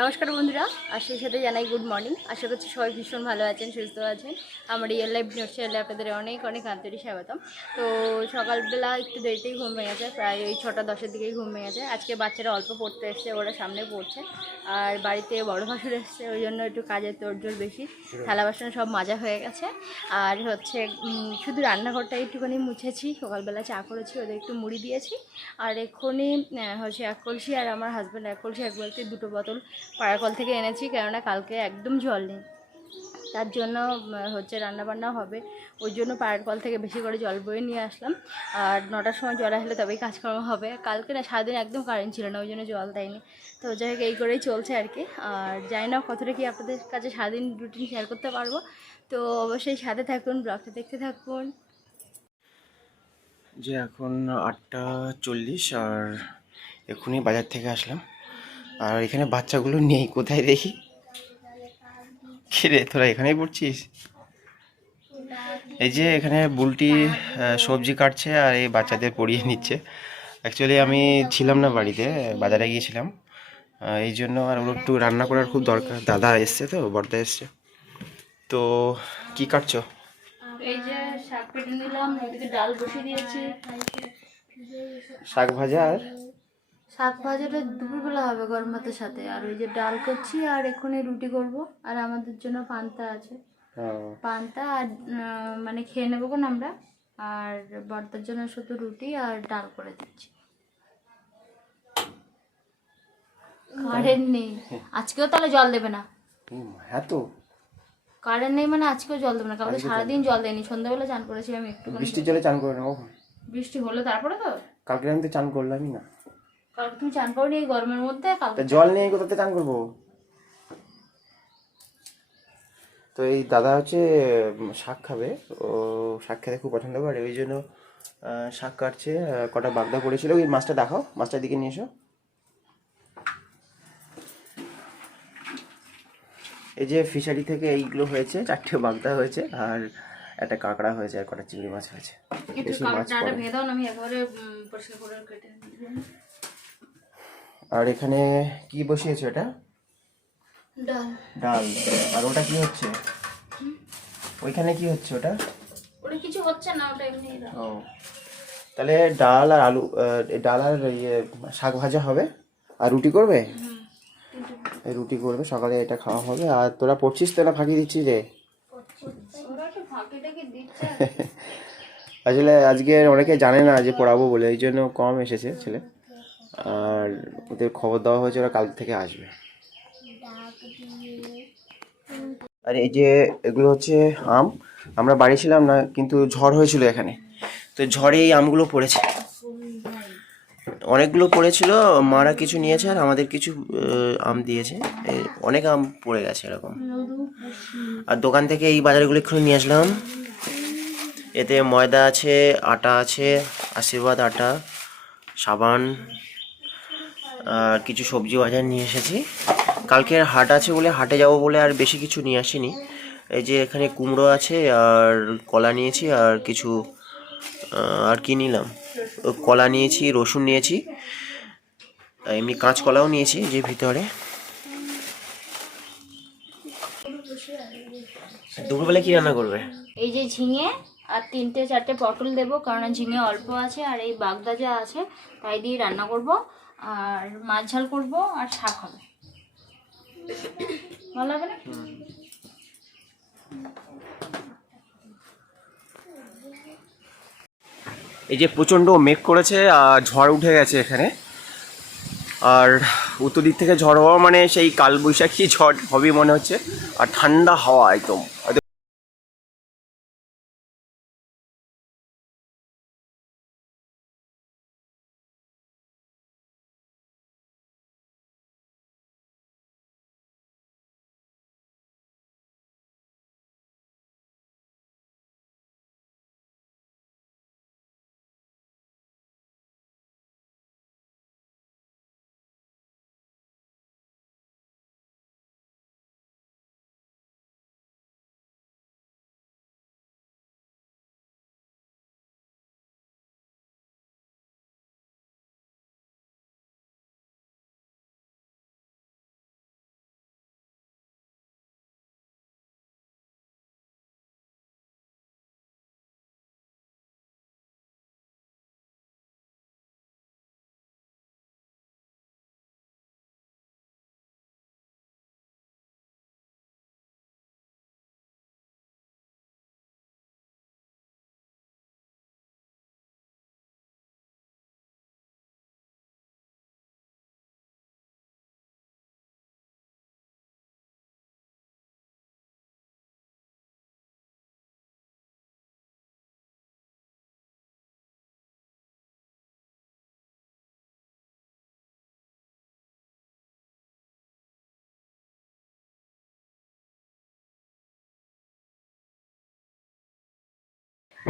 নমস্কার বন্ধুরা, আর সেই সাথে জানাই গুড মর্নিং। আশা করছি সবাই ভীষণ ভালো আছেন, সুস্থ আছেন। আমার রিয়েল লাইফ নোট চ্যানেলে আপনাদের অনেক অনেক আন্তরিক স্বাগতম। তো সকালবেলা একটু দেরিতেই ঘুম ভেঙেছে, প্রায় ওই 6টা-10-এর দিকেই ঘুম ভেঙেছে। আজকে বাচ্চারা অল্প পড়তে এসছে, ওরা সামনে পড়ছে। আর বাড়িতে বড় ভাসুর এসছে, ওই জন্য একটু কাজের তোড়জোড় বেশি। থালা বাসন সব মাজা হয়ে গেছে। আর হচ্ছে শুধু রান্নাঘরটা একটুখানি মুছেছি, সকালবেলা চা করেছি, ওদের একটু মুড়ি দিয়েছি। আর এক্ষুনি হচ্ছে এক কলসি, আর আমার হাজব্যান্ড এক কলসি, এক বালতি 2টো বোতল পাড়ার কল থেকে এনেছি, কেননা কালকে একদম জল নেই। তার জন্য হচ্ছে রান্নাবান্না হবে, ওই জন্য পাড়ার কল থেকে বেশি করে জল বয়ে নিয়ে আসলাম। আর 9টার সময় জল আসলে তবেই কাজকর্ম হবে। কালকে না সারাদিন একদম কারেন্ট ছিল না, ওই জন্য জল দেয়নি। তো যাই হোক, এই করেই চলছে আর কি। আর জানি না কতটা কি আপনাদের কাছে সারাদিন রুটিন শেয়ার করতে পারবো। তো অবশ্যই সাথে থাকুন, ব্লগটা দেখতে থাকুন। যে এখন 8টা 40 আর এক্ষুনি বাজার থেকে আসলাম। আর এখানে বাচ্চাগুলো নেই, কোথায় দেখি? রে, তোরা এখানেই পড়ছিস? এই যে এখানে বুলটি সবজি কাটছে আর এই বাচ্চাদের পড়িয়ে নিচ্ছে। অ্যাকচুয়ালি আমি ছিলাম না বাড়িতে, বাজারে গিয়েছিলাম, এই জন্য। আর ওর একটু রান্না করার খুব দরকার, দাদা এসছে, তো বড়দা এসছে। তো কি কাটছো? এই যে শাক কেটে নিলাম, ওইদিকে ডাল বসিয়ে দিয়েছি। শাক ভাজা আর শাক ভাজাটা দুপুরবেলা হবে গরম ভাতের সাথে। আর ওই যে ডাল করছি, আর এক্ষুনি রুটি করব। আর আমাদের জন্য পান্তা আছে, পান্তা। আর মানে খেয়ে নেবো কোন আমরা। আর বর্তার জন্য শুধু রুটি আর ডাল করে দিচ্ছি। কারেন্ট নেই আজকেও, তাহলে জল দেবে না? হ্যাঁ, তো কারেন্ট নেই মানে আজকেও জল দেবে না? কালকে সারাদিন জল দেয়নি, সন্ধ্যাবেলা চান করেছি আমি একটু। বৃষ্টির জলে চান করে নেবো। বৃষ্টি হলো তারপরে তো? কালকে আমি তো চান করলামই না। কালকে তুমি চান করো এই গরমের মধ্যে? কালকে জল নেই, কোথাতে চান করবো? তো এই দাদা হচ্ছে শাক খাবে, ও শাক খেতে খুব পছন্দ করে, ওই জন্য শাক কাটছে। কটা বাগদা পড়েছিল, ওই মাছটা দেখাও, মাছটার দিকে নিয়ে এসো। এই যে ফিশারি থেকে এইগুলো হয়েছে, 4টে বাগদা হয়েছে, আর একটা কাঁকড়া হয়েছে, আর কটা চিংড়ি মাছ হয়েছে। বেশি মাছ পড়ে। আর এখানে কি বসিয়েছো? এটা ডাল। ডাল। আর ওটা কি হচ্ছে? ওইখানে কি হচ্ছে ওটা? ওটা কিছু হচ্ছে না, ওটা এমনি। ও, তাহলে ডাল আর আলু, ডাল আর ইয়ে শাক ভাজা হবে। আর রুটি করবে? এই রুটি করবে, সকালে এটা খাওয়া হবে। আর তোরা পড়ছিস তো না ফাঁকি দিচ্ছিস রে? আসলে আজকে অনেকে জানে না যে পড়াবো বলে, এই জন্য কম এসেছে ছেলে। আর ওদের খবর দেওয়া হয়েছে ওরা কাল থেকে আসবে। আর এই যে এগুলো হচ্ছে আম। আমরা বাড়ি ছিলাম না, কিন্তু ঝড় হয়েছিল এখানে, তো ঝড়ে এই আমগুলো পড়েছে, অনেকগুলো পড়েছিল। মারা কিছু নিয়েছে আর আমাদের কিছু আম দিয়েছে। অনেক আম পড়ে গেছে এরকম। আর দোকান থেকে এই বাজারগুলো এক্ষুনি নিয়ে আসলাম। এতে ময়দা আছে, আটা আছে, আশীর্বাদ আটা, সাবান, আর কিছু সবজি বাজার নিয়ে এসেছি। কালকে হাট আছে বলে হাটে যাব বলে আর বেশি কিছু নিয়ে আসিনি। এই যে এখানে কুমড়ো আছে, আর কলা নিয়েছি, আর কিছু আর কি নিলাম, কলা নিয়েছি, রসুন নিয়েছি, এমনি কাঁচকলাও নিয়েছি যে ভিতরে। দুপুরবেলা কি রান্না করবে? এই যে ঝিঙে আর 3-4টে পটল দেবো, কারণ ঝিঙে অল্প আছে। আর এই বাগদা যা আছে তাই দিয়ে রান্না করব। আর মাছ ঝাল করবো, আর শাক হবে। ভালো হবে না? এই যে প্রচণ্ড মেঘ করেছে আর ঝড় উঠে গেছে এখানে। আর উত্তর দিক থেকে ঝড় হওয়া মানে সেই কালবৈশাখী ঝড় হবে মনে হচ্ছে। আর ঠান্ডা হাওয়া একদম।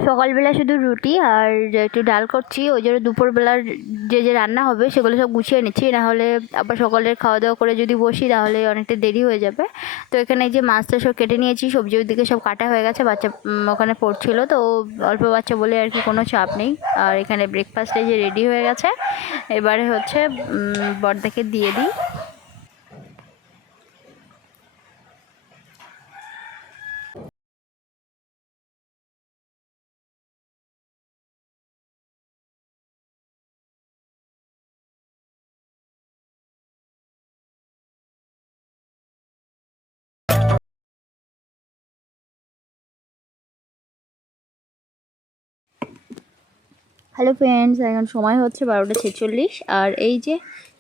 সকালবেলা শুধু রুটি আর একটু ডাল করছি, ওই জন্য দুপুরবেলার যে রান্না হবে সেগুলো সব গুছিয়ে নিচ্ছি, নাহলে আবার সকালের খাওয়া দাওয়া করে যদি বসি তাহলে অনেকটা দেরি হয়ে যাবে। তো এখানে যে মাছটা সব কেটে নিয়েছি, সবজি ওইদিকে সব কাটা হয়ে গেছে, বাচ্চা ওখানে পড়ছিল, তো অল্প বাচ্চা বলে আর কি কোনো চাপ নেই। আর এখানে ব্রেকফাস্টে যে রেডি হয়ে গেছে, এবারে হচ্ছে বড়দাকে দিয়ে দিই। হ্যালো ফ্রেন্ডস, এখন সময় হচ্ছে 12:46, আর এই যে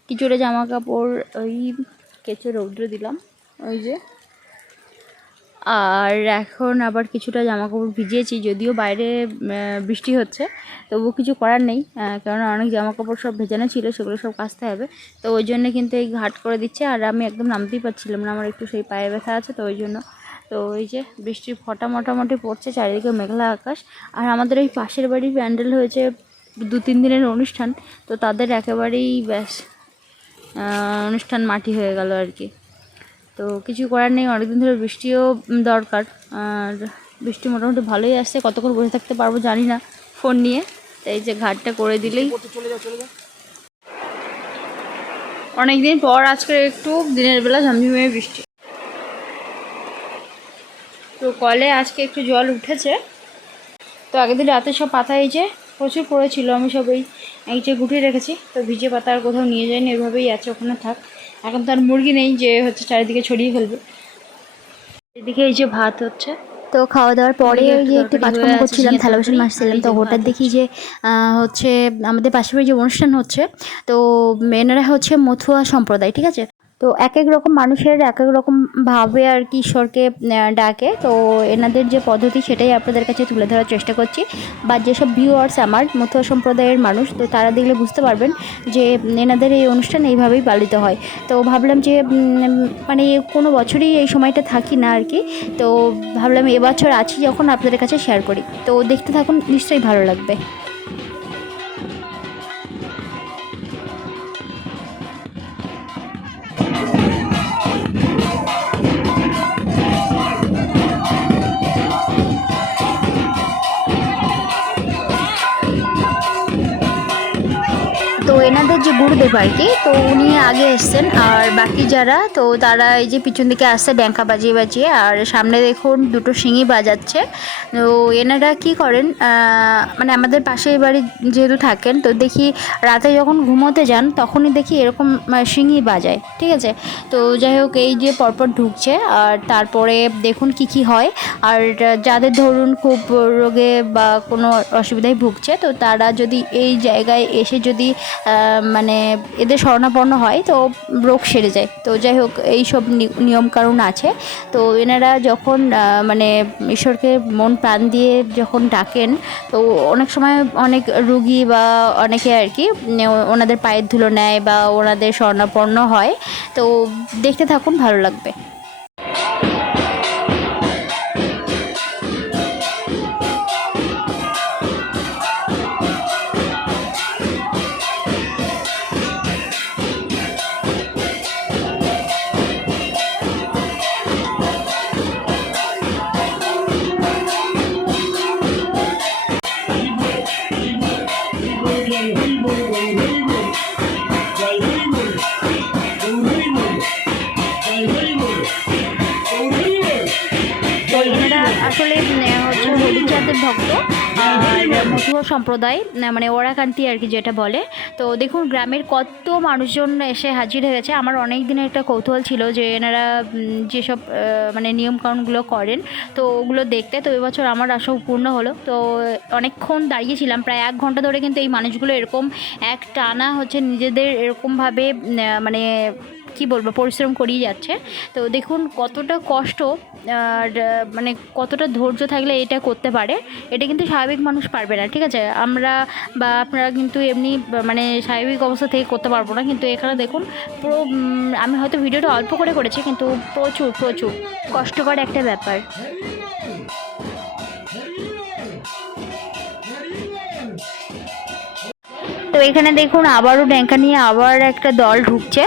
কিছুটা জামা কাপড় ওই কেচে রৌদ্র দিলাম, ওই যে। আর এখন আবার কিছুটা জামা কাপড় ভিজিয়েছি, যদিও বাইরে বৃষ্টি হচ্ছে, তবুও কিছু করার নেই, কারণ অনেক জামা কাপড় সব ভেজানো ছিল, সেগুলো সব কাচতে হবে। তো ওই জন্য কিন্তু এই ঘাট করে দিচ্ছে, আর আমি একদম নামতেই পারছিলাম না, আমার একটু সেই পায়ে ব্যথা আছে, তো ওই জন্য। তো ওই যে বৃষ্টির ফোঁটা মোটামুটি পড়ছে, চারিদিকে মেঘলা আকাশ। আর আমাদের এই পাশের বাড়ির প্যান্ডেল হয়েছে 2-3 দিনের অনুষ্ঠান, তো তাদের একেবারেই ব্যাস অনুষ্ঠান মাটি হয়ে গেল আর কি। তো কিছু করার নেই, অনেকদিন ধরে বৃষ্টিও দরকার, আর বৃষ্টি মোটামুটি ভালোই আসছে, কতক্ষণ বসে থাকতে পারবো জানি না ফোন নিয়ে। তাই যে ঘাটটা করে দিলেই, অনেকদিন পর আজকে একটু দিনের বেলা ঝমঝমিয়ে বৃষ্টি। তো কলে আজকে একটু জল উঠেছে। তো আগের দিন রাতে সব পাতা এই যে প্রচুর পড়েছিল, আমি সব এই যে গুটিয়ে রেখেছি, তো ভিজে পাতা আর কোথাও নিয়ে যায়নি, এভাবেই আছে, ওখানে থাক। এখন তো আর মুরগি নেই যে হচ্ছে চারিদিকে ছড়িয়ে ফেলবে। এদিকে এই যে ভাত হচ্ছে, তো খাওয়া দাওয়ার পরে ওই যে একটু কাজকর্ম করছিলাম, থালা বাসন মাজছিলাম, তো হঠাৎ দেখি যে হচ্ছে আমাদের পাশের বাড়ি যে অনুষ্ঠান হচ্ছে, তো মেয়েরা হচ্ছে মথুয়া সম্প্রদায়, ঠিক আছে। তো এক এক রকম মানুষের এক এক রকম ভাবে আর কি ঈশ্বরকে ডাকে, তো এনাদের যে পদ্ধতি সেটাই আপনাদের কাছে তুলে ধরার চেষ্টা করছি। বা যেসব ভিউয়ার্স আমার মথুয়া সম্প্রদায়ের মানুষ, তো তারা দেখলে বুঝতে পারবেন যে এনাদের এই অনুষ্ঠান এইভাবেই পালিত হয়। তো ভাবলাম যে মানে কোনো বছরই এই সময়টা থাকি না আর কি, তো ভাবলাম এবছর আছি যখন আপনাদের কাছে শেয়ার করি। তো দেখতে থাকুন, নিশ্চয়ই ভালো লাগবে। তো এনাদের যে গুরুদেব আর কি, তো উনি আগে এসছেন, আর বাকি যারা তো তারা এই যে পিছন দিকে আসছে ড্যাঙ্কা বাজিয়ে বাজিয়ে, আর সামনে দেখুন দুটো শিঙি বাজাচ্ছে। তো এনারা কি করেন, মানে আমাদের পাশের বাড়ি যেহেতু থাকেন, তো দেখি রাতে যখন ঘুমোতে যান তখনই দেখি এরকম শিঙি বাজায়, ঠিক আছে। তো যাই হোক, এই যে পরপর ঢুকছে, আর তারপরে দেখুন কি কি হয়। আর যাদের ধরুন খুব রোগে বা কোনো অসুবিধায় ভুগছে, তো তারা যদি এই জায়গায় এসে যদি মানে এদের শরণাপন্ন হয়, তো রোগ সেরে যায়। তো যাই হোক, এই সব নিয়মকানুন আছে। তো এনারা যখন মানে ঈশ্বরকে মন প্রাণ দিয়ে যখন ডাকেন, তো অনেক সময় অনেক রুগী বা অনেকে আর কি ওনাদের পায়ের ধুলো নেয় বা ওনাদের শরণাপন্ন হয়। তো দেখতে থাকুন, ভালো লাগবে। আসলে হচ্ছে হরিচাঁদের ভক্ত, আর মথুয়া সম্প্রদায়, মানে ওরাকান্তি আর কি যেটা বলে। তো দেখুন গ্রামের কত মানুষজন এসে হাজির হয়ে গেছে। আমার অনেক দিনের একটা কৌতূহল ছিল যে এনারা যেসব মানে নিয়মকানুনগুলো করেন, তো ওগুলো দেখতে। তো এবছর আমার আশাও পূর্ণ হলো। তো অনেকক্ষণ দাঁড়িয়েছিলাম, প্রায় 1 ঘন্টা ধরে, কিন্তু এই মানুষগুলো এরকম এক টানা হচ্ছে নিজেদের এরকমভাবে মানে কি বলবো পরিশ্রম করিয়ে যাচ্ছে। তো দেখুন কতটা কষ্ট, আর মানে কতটা ধৈর্য থাকলে এটা করতে পারে। এটা কিন্তু স্বাভাবিক মানুষ পারবে না, ঠিক আছে। আমরা বা আপনারা কিন্তু এমনি মানে স্বাভাবিক অবস্থা থেকে করতে পারবো না, কিন্তু এখানে দেখুন পুরো আমি হয়তো ভিডিওটা অল্প করে করেছি, কিন্তু প্রচুর প্রচুর কষ্টকর একটা ব্যাপার। তো এখানে দেখুন আবারও ড্যাঙ্কা নিয়ে আবার একটা দল ঢুকছে।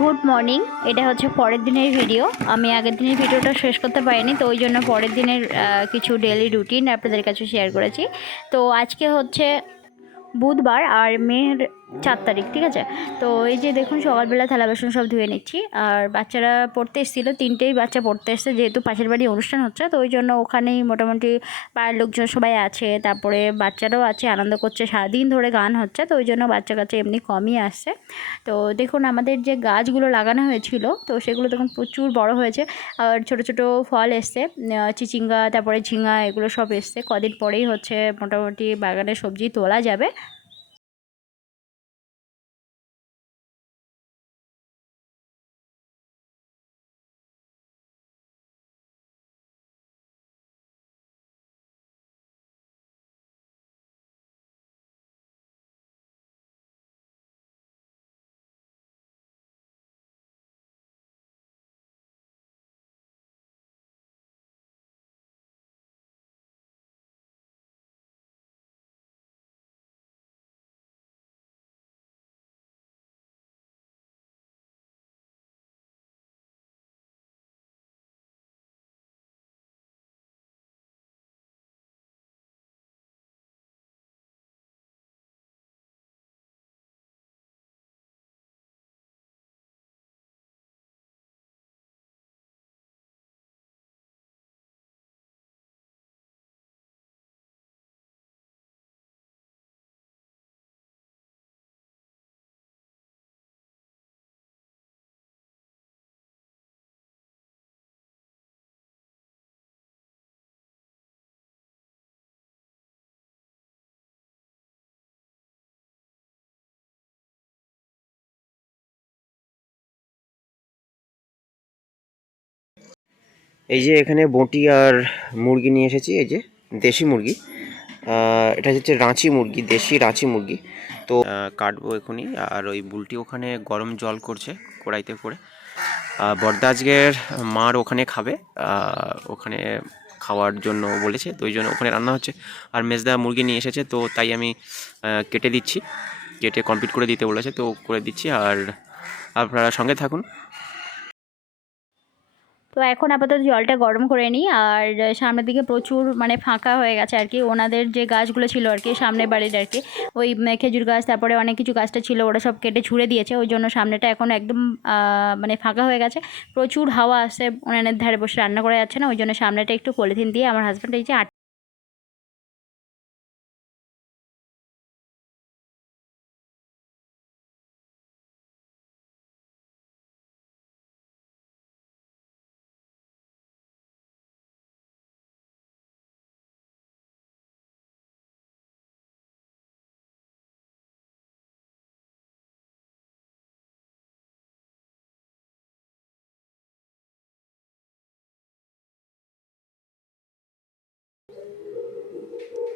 গুড মর্নিং, এটা হচ্ছে পরের দিনের ভিডিও। আমি আগের দিনের ভিডিওটা শেষ করতে পারিনি, তো ওই জন্য পরের দিনের কিছু ডেইলি রুটিন আপনাদের কাছে শেয়ার করেছি। তো আজকে হচ্ছে বুধবার আর মের 4 তারিখ, ঠিক আছে। তো এই যে দেখুন সকালবেলা থালা বাসন সব ধুয়ে নিচ্ছি। আর বাচ্চারা পড়তে এসেছিলো, 3টেই বাচ্চা পড়তে এসছে, যেহেতু পাশের বাড়ি অনুষ্ঠান হচ্ছে, তো ওই জন্য ওখানেই মোটামুটি পাড়ার লোকজন সবাই আছে, তারপরে বাচ্চারাও আছে, আনন্দ করছে, সারাদিন ধরে গান হচ্ছে, তো ওই জন্য বাচ্চা কাচ্চা এমনি কমই আসছে। তো দেখুন আমাদের যে গাছগুলো লাগানো হয়েছিল, তো সেগুলো দেখুন প্রচুর বড় হয়েছে, আর ছোট ছোট ফল এসছে, চিচিঙ্গা, তারপরে ঝিঙা, এগুলো সব এসছে। কদিন পরেই হচ্ছে মোটামুটি বাগানের সবজি তোলা যাবে। এই যে এখানে বঁটি আর মুরগি নিয়ে এসেছি, এই যে দেশি মুরগি। এটা হচ্ছে রাঁচি মুরগি, দেশি রাঁচি মুরগি। তো কাটবো এখনই। আর ওই বুলটি ওখানে গরম জল করছে কড়াইতে করে। বর্দা আজকের মার ওখানে খাবে, ওখানে খাওয়ার জন্য বলেছে, তো ওই জন্য ওখানে রান্না হচ্ছে। আর মেজদা মুরগি নিয়ে এসেছে, তো তাই আমি কেটে দিচ্ছি, কেটে কমপ্লিট করে দিতে বলেছে, তো করে দিচ্ছি। আর আপনারা সঙ্গে থাকুন। তো এখন আপাতত জলটা গরম করে নিই। আর সামনের দিকে প্রচুর মানে ফাঁকা হয়ে গেছে আর কি, ওনাদের যে গাছগুলো ছিল আর কি সামনের বাড়ির আর কি, ওই খেজুর গাছ, তারপরে অনেক কিছু গাছটা ছিল, ওরা সব কেটে ছুঁড়ে দিয়েছে, ওই জন্য সামনেটা এখন একদম মানে ফাঁকা হয়ে গেছে। প্রচুর হাওয়া আসছে, উনানের ধারে বসে রান্না করা যাচ্ছে না, ওই জন্য সামনেটা একটু পলিথিন দিয়ে আমার হাজব্যান্ড এই যে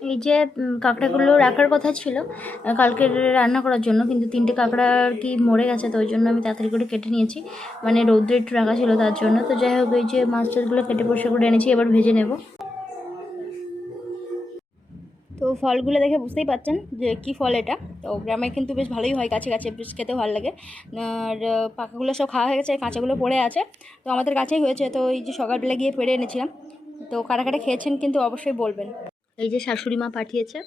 এই যে কাঁকড়াগুলো রাখার কথা ছিল কালকে রান্না করার জন্য, কিন্তু 3টে কাঁকড়া আর কি মরে গেছে, তো ওই জন্য আমি তাড়াতাড়ি করে কেটে নিয়েছি, মানে রৌদ্রে একটু রাখা ছিল তার জন্য। তো যাই হোক, এই যে মাছ টাছগুলো কেটে পরিষ্কার করে এনেছি, এবার ভেজে নেব। তো ফলগুলো দেখে বুঝতেই পারছেন যে কী ফল এটা। তো গ্রামে কিন্তু বেশ ভালোই হয়, কাছে কাছে বেশ খেতে ভালো লাগে। আর পাকাগুলো সব খাওয়া হয়ে গেছে, কাঁচাগুলো পড়ে আছে, তো আমাদের কাছেই হয়েছে। তো এই যে সকালবেলা গিয়ে পেড়ে এনেছিলাম। তো কারা কারা খেয়েছেন কিন্তু অবশ্যই বলবেন। এই যে শাশুড়ি মা পাঠিয়েছে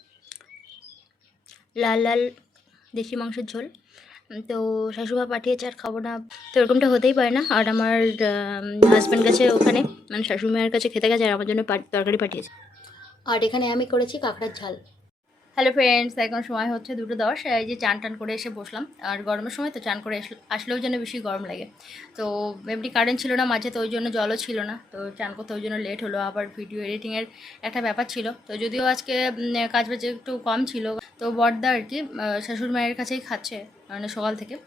লাল লাল দেশি মাংসের ঝোল। তো শাশুড়িমা পাঠিয়েছে, আর খাবো না তো এরকমটা হতেই পারে না। আর আমার হাজব্যান্ড গেছে ওখানে, মানে শাশুড়ি মায়ের কাছে খেতে গেছে, আর আমার জন্য তরকারি পাঠিয়েছে। আর এখানে আমি করেছি কাঁকড়ার ঝাল। হ্যালো ফ্রেন্ডস, এখন সময় হচ্ছে 2:10। এই যে চান টান করে এসে বসলাম। আর গরমের সময় তো চান করে আসলেও যেন বেশি গরম লাগে। তো এমনি কারেন্ট ছিল না মাঝে, তো ওই জন্য জলও ছিল না, তো চান করতে ওই জন্য লেট হলো। আবার ভিডিও এডিটিংয়ের একটা ব্যাপার ছিল, তো যদিও আজকে কাজ বাজে একটু কম ছিল। তো বড়দা আর কি শাশুড়ি মায়ের কাছেই খাচ্ছে মানে সকাল থেকে।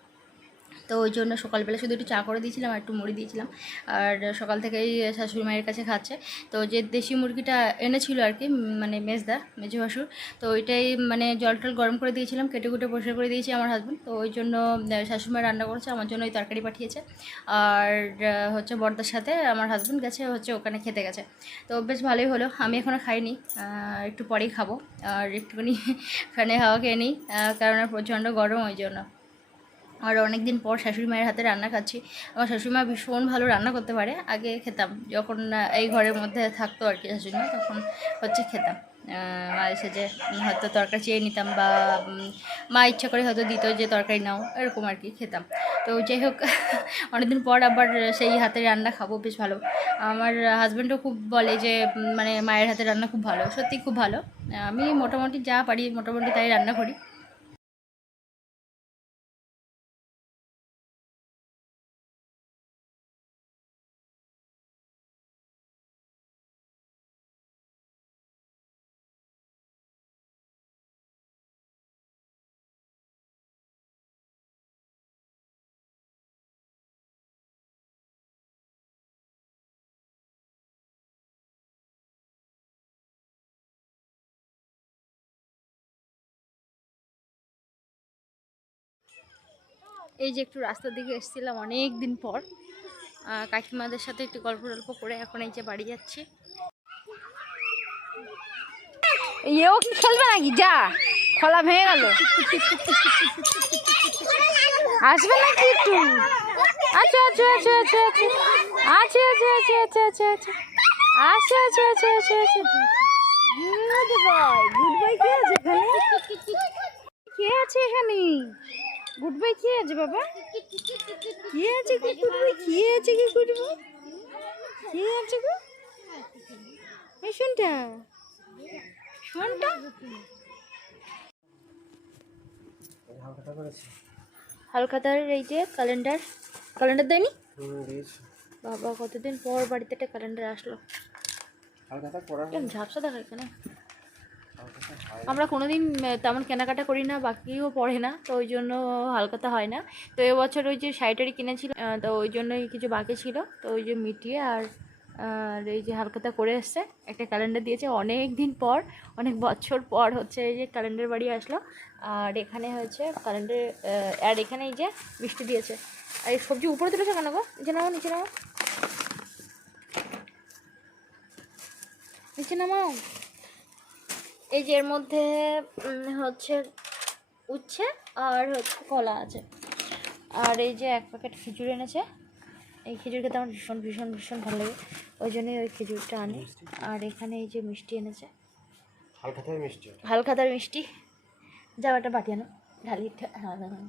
তো ওই জন্য সকালবেলা শুধু একটু চা করে দিয়েছিলাম আর একটু মুড়ি দিয়েছিলাম। আর সকাল থেকেই শাশুড়ি মায়ের কাছে খাচ্ছে। তো যে দেশি মুরগিটা এনেছিল আর কি, মানে মেজো ভাসুর, তো ওইটাই মানে জল টল গরম করে দিয়েছিলাম, কেটে কুটে পরিষ্কার করে দিয়েছি আমার হাজব্যান্ড। তো ওই জন্য শাশুড়ি মা রান্না করেছে, আমার জন্য ওই তরকারি পাঠিয়েছে। আর হচ্ছে বড়দার সাথে আমার হাজব্যান্ড গেছে হচ্ছে ওখানে খেতে গেছে। তো বেশ ভালোই হলো। আমি এখনও খাইনি, একটু পরেই খাবো। আর একটুখানি ফ্যানে হাওয়া খেয়ে নিই, কারণ প্রচণ্ড গরম, ওই জন্য। আর অনেক দিন পর শাশুড়ি মায়ের হাতে রান্না খাচ্ছি। আমার শাশুড়ি মা ভীষণ ভালো রান্না করতে পারে। আগে খেতাম যখন এই ঘরের মধ্যে থাকতো আর কি শাশুড়ি মা, তখন হচ্ছে খেতাম। মা এসে যে হয়তো তরকারি চেয়ে নিতাম, বা মা ইচ্ছা করে হয়তো দিত যে তরকারি নাও, এরকম আর কি খেতাম। তো যাই হোক, অনেকদিন পর আবার সেই হাতে রান্না খাবো, বেশ ভালো। আমার হাজব্যান্ডও খুব বলে যে মানে মায়ের হাতে রান্না খুব ভালো, সত্যি খুব ভালো। আমি মোটামুটি যা পারি মোটামুটি তাই রান্না করি। এই যে একটু রাস্তার দিকে এসেছিলাম অনেক দিন পর, কাকিমাদের সাথে একটু গল্প টল্প করে এখন এই যে বাড়ি যাচ্ছি। এও কি খেলবে নাকি? যা, খোলা ভেঙে গেল, আসবে নাকি একটু? আচ্ছা আচ্ছা আচ্ছা আচ্ছা আচ্ছা আচ্ছা আচ্ছা আচ্ছা আচ্ছা আচ্ছা আচ্ছা আচ্ছা আচ্ছা আচ্ছা আচ্ছা গুড বয়, গুড বয়। কে আছে এখানে? কে আছে এখানে? গুড বয় কে আছে বাবা? কে আছে কি গুড বয়? কে আছে কি গুড বয়? কে আছে গো? এই শোনটা, শোনটা হালখাতার এই যে ক্যালেন্ডার, ক্যালেন্ডার দেয়নি বাবা, কতদিন পর বাড়িতে একটা ক্যালেন্ডার আসলো। ঝাপসা দেখা এখানে। আমরা কোনোদিন তেমন কেনাকাটা করি না, বাকিও পড়ে না, তো ওই জন্য হালখাতা হয় না। তো এবছর ওই যে শাড়িটারি কিনেছিল, তো ওই জন্যই কিছু বাকি ছিল, তো ওই যে মিটিয়ে আর এই যে হালখাতা করে এসছে, একটা ক্যালেন্ডার দিয়েছে অনেক দিন পর, অনেক বছর পর হচ্ছে এই যে ক্যালেন্ডার বাড়ি আসলো। আর এখানে হচ্ছে ক্যালেন্ডার, আর এখানে এই যে মিষ্টি দিয়েছে। আর এই সবজি উপরে তুলেছে কেন গো? নিচে নামাও, নিচে নামাও, নিচে নামাও। এই যে এর মধ্যে হচ্ছে উচ্ছে আর হচ্ছে কলা আছে। আর এই যে এক প্যাকেট খেজুর এনেছে, এই খেজুর খেতে আমার ভীষণ ভীষণ ভীষণ ভালো লাগে, ওই জন্যই ওই খেজুরটা আনি। আর এখানে এই যে মিষ্টি এনেছে, হালখাতার মিষ্টি। যাও একটা বাটি আনো, ঢালি। হ্যাঁ হ্যাঁ হ্যাঁ।